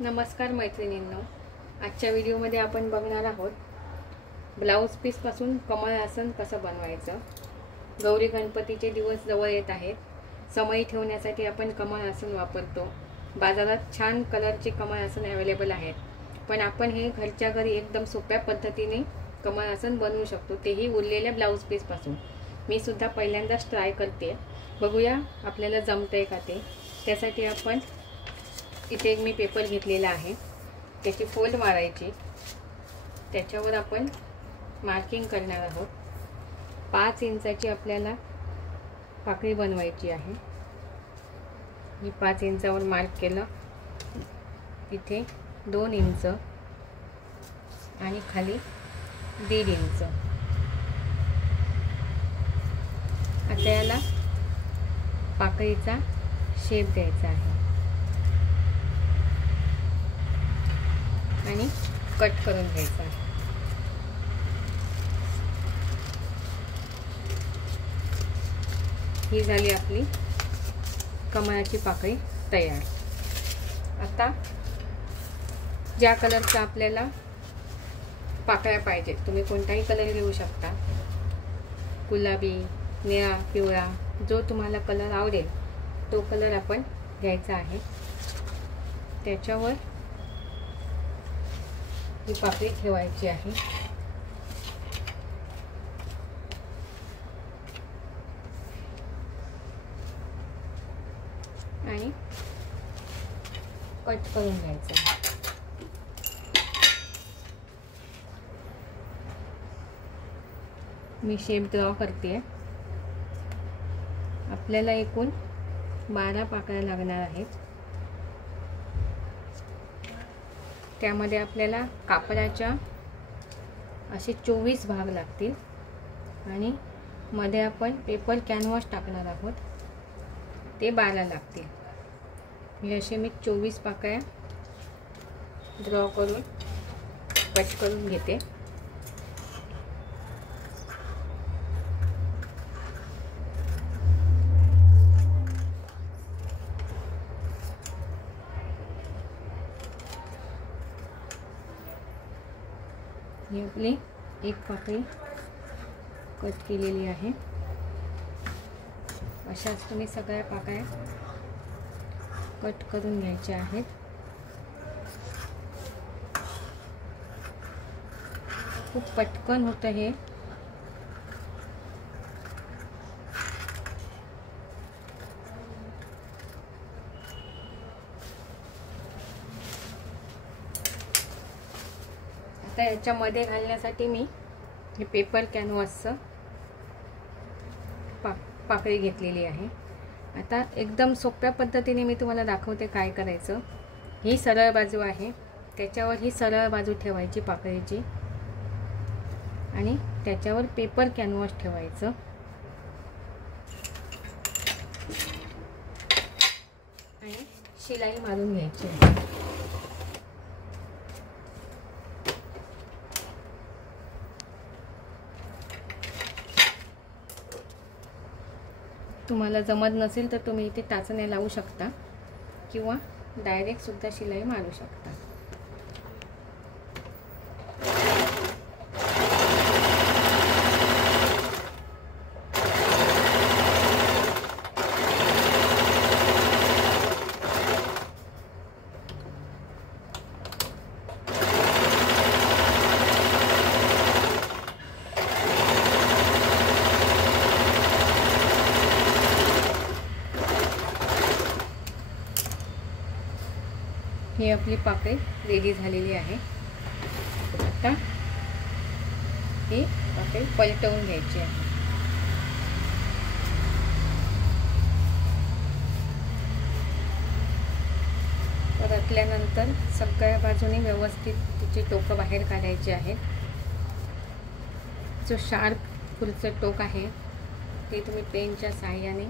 नमस्कार मैत्रिणींनो, आजच्या व्हिडिओमध्ये आपण बघणार आहोत ब्लाउज पीसपासून कमळ आसन कसं बनवायचं। गौरी गणपतीचे दिवस जवळ येत आहेत। समई ठेवण्यासाठी आपण कमळ आसन वापरतो। बाजारात छान कलरचे कमळ आसन अवेलेबल आहेत, पण आपण हे घरच्या घरी एकदम सोप्या पद्धतीने कमळ आसन बनवू शकतो, तेही उरलेल्या ब्लाउज पीसपासून। मी सुद्धा पहिल्यांदाच ट्राय करते, बघूया आपल्याला जमतंय का ते। त्यासाठी आपण इथे एक मी पेपर घेतलेला आहे, त्याची फोल्ड मारायची, त्याच्यावर आपण मार्किंग करणार आहोत। 5 इंचाची आपल्याला पाकळी बनवायची आहे। मी 5 इंचावर मार्क केलं, इथे 2 इंच आणि खाली 1.5 इंच। आता याला पाकळीचा शेप द्यायचा आहे आणि कट करून घ्यायचा आहे। ही झाली आपली कमळाची पाकळी तयार। आता ज्या कलरचा आपल्याला पाकळ्या पाहिजे, तुम्ही कोणताही कलर घेऊ शकता, गुलाबी, निळा, पिवळा, जो तुम्हाला कलर आवडेल तो कलर आपण घ्यायचा आहे। त्याच्यावर ही पाकळी ठेवायची आहे आणि कट करून घ्यायचं आहे। मी शेप ड्रॉ करते। आपल्याला एकूण 12 पाकळ्या लागणार आहेत। त्यामध्ये आपल्याला कापडाच्या असे 24 भाग लागतील आणि मध्ये आपण पेपर कॅनव्हास टाकणार आहोत, ते 12 लागतील। मी असे 24 पाकळ्या ड्रॉ करून कट करून घेते। ही आपली एक पाकळी कट केलेली आहे। अशाच तुम्ही सगळ्या पाकळ्या कट करून घ्यायच्या आहेत। खूप पटकन होतं हे। आता याच्यामध्ये घालण्यासाठी मी हे पेपर कॅनव्हासचं पाकळी घेतलेली आहे। आता एकदम सोप्या पद्धतीने मी तुम्हाला दाखवते काय करायचं। ही सरळ बाजू आहे, त्याच्यावर ही सरळ बाजू ठेवायची पाकळीची आणि त्याच्यावर पेपर कॅनव्हास ठेवायचं आणि शिलाई मारून घ्यायची। तुम्हाला जमत नसेल तर तुम्ही इथे टाचण्या लावू शकता किंवा डायरेक्ट सुद्धा शिलाई मारू शकता। ही आपली पाकळी रेडी झालेली आहे। आता ही पाकळी पलटवून घ्यायची आहे। परतल्यानंतर सगळ्या बाजूने व्यवस्थित तिची टोकं बाहेर काढायची आहेत। जो शार्प पुढचं टोक आहे ते तुम्ही पेनच्या साहाय्याने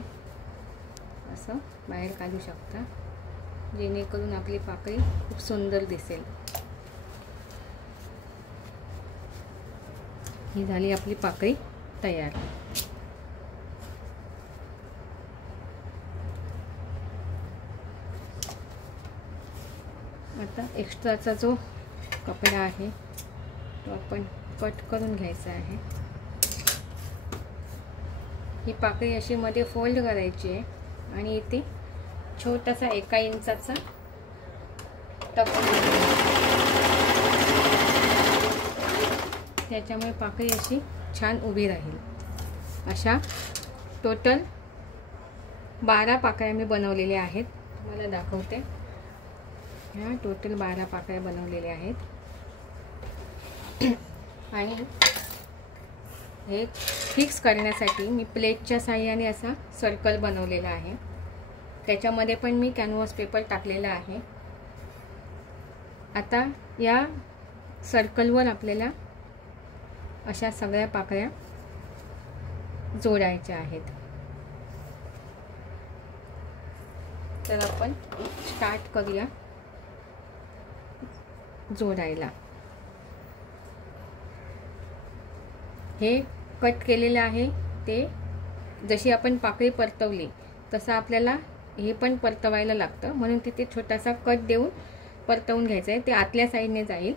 असं बाहेर काढू शकता, जेणेकरून आपली पाकळी खूप सुंदर दिसेल। ही झाली आपली पाकळी तयार। आता आता एक्स्ट्राचा जो कपडा आहे तो आपण कट करून घ्यायचा आहे. ही पाकळी अशी मध्ये फोल्ड करायची आहे आणि इथे छोटासा 1 इंचाचा टक, त्याच्यामुळे पाकळी अशी छान उभी राहील. अशा टोटल 12 पाकळ्या मी बनवलेल्या आहेत. तुम्हाला दाखवते. ह्या टोटल 12 पाकळ्या बनवलेल्या आहेत. आणि हे फिक्स करण्यासाठी मी प्लेटच्या साहाय्याने असा सर्कल बनवलेला आहे. त्याच्यामध्ये पण मी कॅनव्हास पेपर टाकलेला आहे. आता या सर्कलवर आपल्याला अशा सगळ्या पाकळ्या जोडायच्या आहेत. तर आपण स्टार्ट करूया जोडायला. हे कट केलेलं आहे ते जशी आपण पाकळी परतवली तसं आपल्याला हे पण परतवायला लागतं, म्हणून तिथे छोटासा कट देऊन परतवून घ्यायचं आहे. ते आतल्या साईडने जाईल.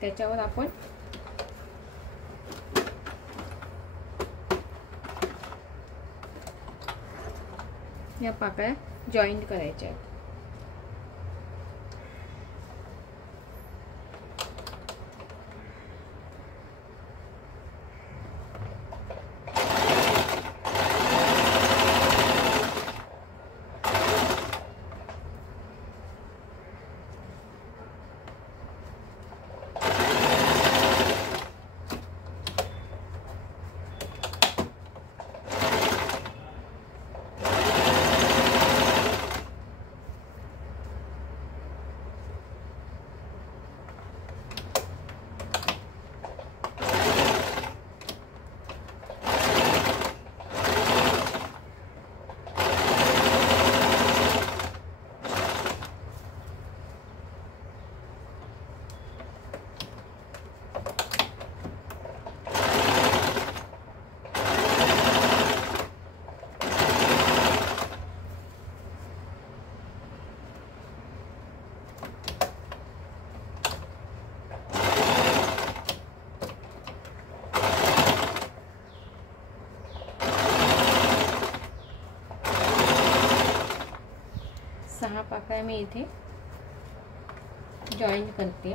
त्याच्यावर आपण या पाकळ्या जॉईंट करायच्या आहेत. पाकळ्या मी इथे जॉईंट करते.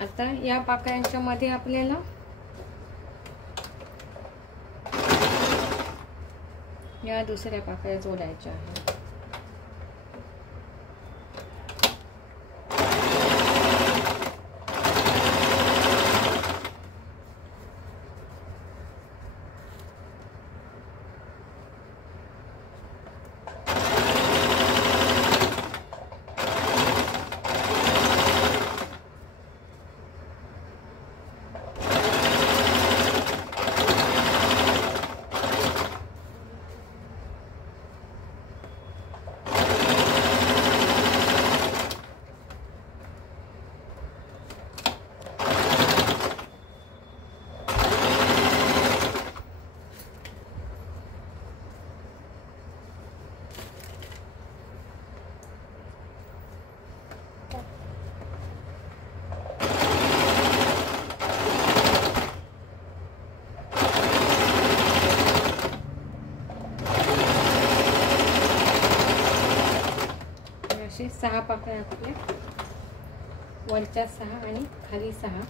आता या पाकळ्यांच्या मध्ये आपल्याला या दुसऱ्या पाकळ्या जोडायच्या आहेत. असे 6 पाकळ्या आपल्या वरच्या 6 आणि खाली 6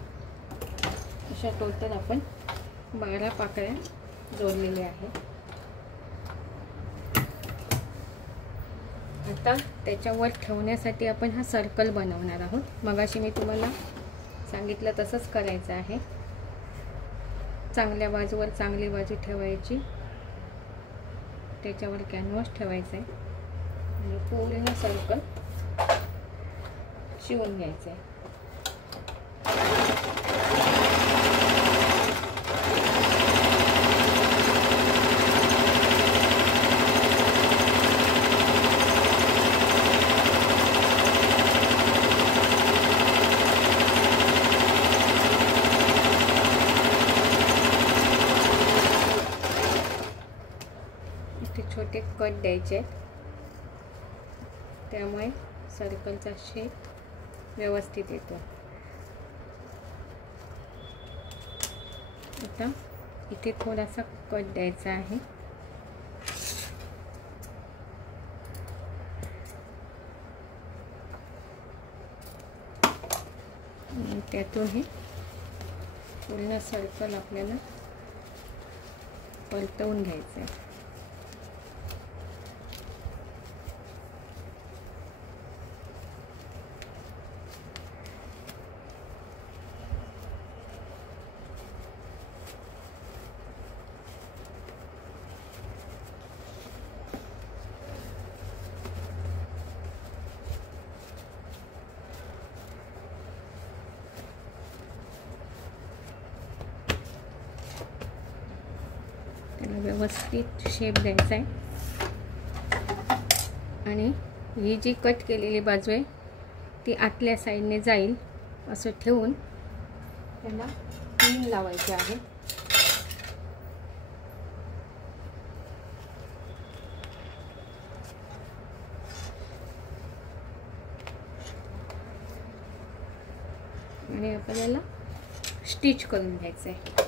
अशा टोटल आपण 12 पाकळ्या जोडलेल्या आहेत. आता त्याच्यावर ठेवण्यासाठी आपण हा सर्कल बनवणार आहोत. मगाशी मी तुम्हाला सांगितलं तसंच करायचं आहे. चांगल्या बाजूवर चांगली बाजू ठेवायची, त्याच्यावर कॅनव्हास ठेवायचा आहे आणि पूर्ण सर्कल शिवून घ्यायचं आहे. कट द्यायचे आहेत, त्यामुळे सर्कलचा शेप व्यवस्थित येतो. आता इथे थोडासा कट द्यायचा आहे. त्यातून हे पूर्ण सर्कल आपल्याला पलटवून घ्यायचं आहे. त्याला व्यवस्थित शेप द्यायचा आहे आणि ही जी कट केलेली बाजू आहे ती आतल्या साईडने जाईल असं ठेवून त्याला पिन लावायचे आहे. आणि आपल्याला स्टिच करून घ्यायचं आहे.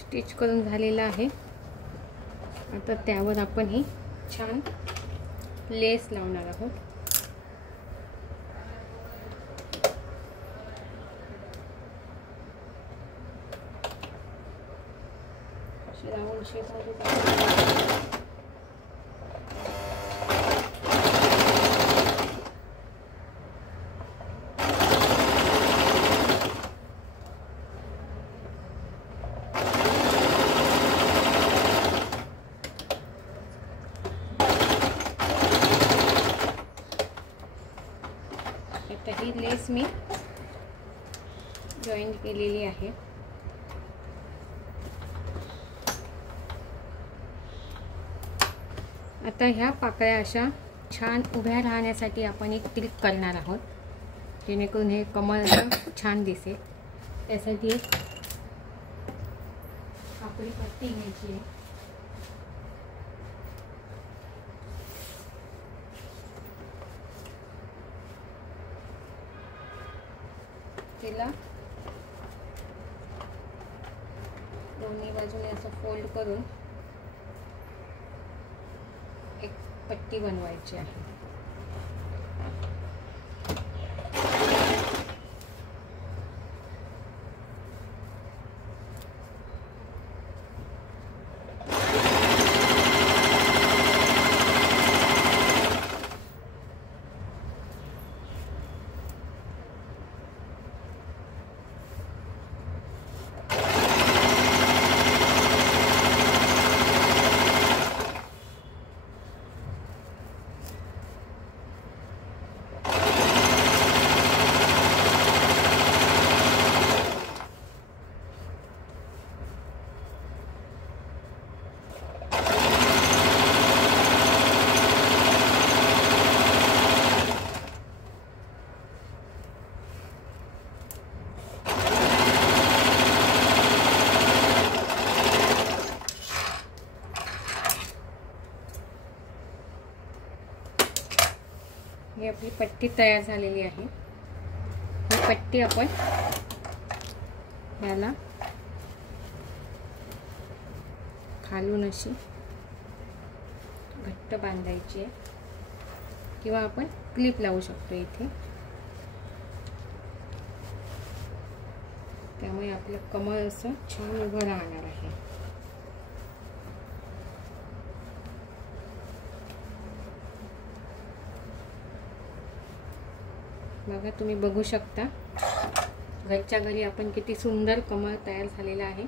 स्टिच करून झालेला आहे. आता त्यावर आपण ही छान लेस लावणार आहोत. राऊंड शेप मध्ये ही लेस मी जॉईन केलेली आहे. आता ह्या पाकळ्या अशा छान उभ्या राहण्यासाठी आपण एक क्लिप करणार आहोत, जेणेकरून हे कमळ असं छान दिसेल. त्यासाठी एक आपली पट्टी घ्यायची आहे. तिला दोन्ही बाजूने असं फोल्ड करून एक पट्टी बनवायची आहे. ही आपली पट्टी तयार झालेली आहे. ही पट्टी आपण याला खालून अशी घट्ट बांधायची आहे किंवा आपण क्लिप लावू शकतो इथे. त्यामुळे आपलं कमळ असं छान उभं राहणार आहे. बघा, तुम्ही बघू शकता घरच्या घरी आपण किती सुंदर कमळ तयार झालेलं आहे.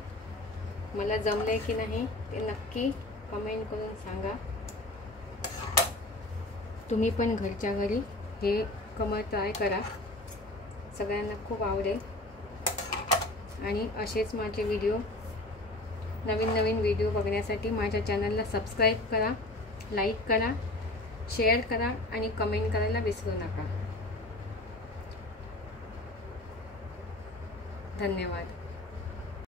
मला जमले की नाही ते नक्की कमेंट करून सांगा. तुम्ही पण घरच्या घरी हे कमळ ट्राय करा, सगळ्यांना खूप आवडेल. आणि असेच माझे व्हिडिओ, नवीन नवीन व्हिडिओ बघण्यासाठी माझ्या चॅनलला सबस्क्राईब करा, लाईक करा, शेअर करा आणि कमेंट करायला विसरू नका. धन्यवाद.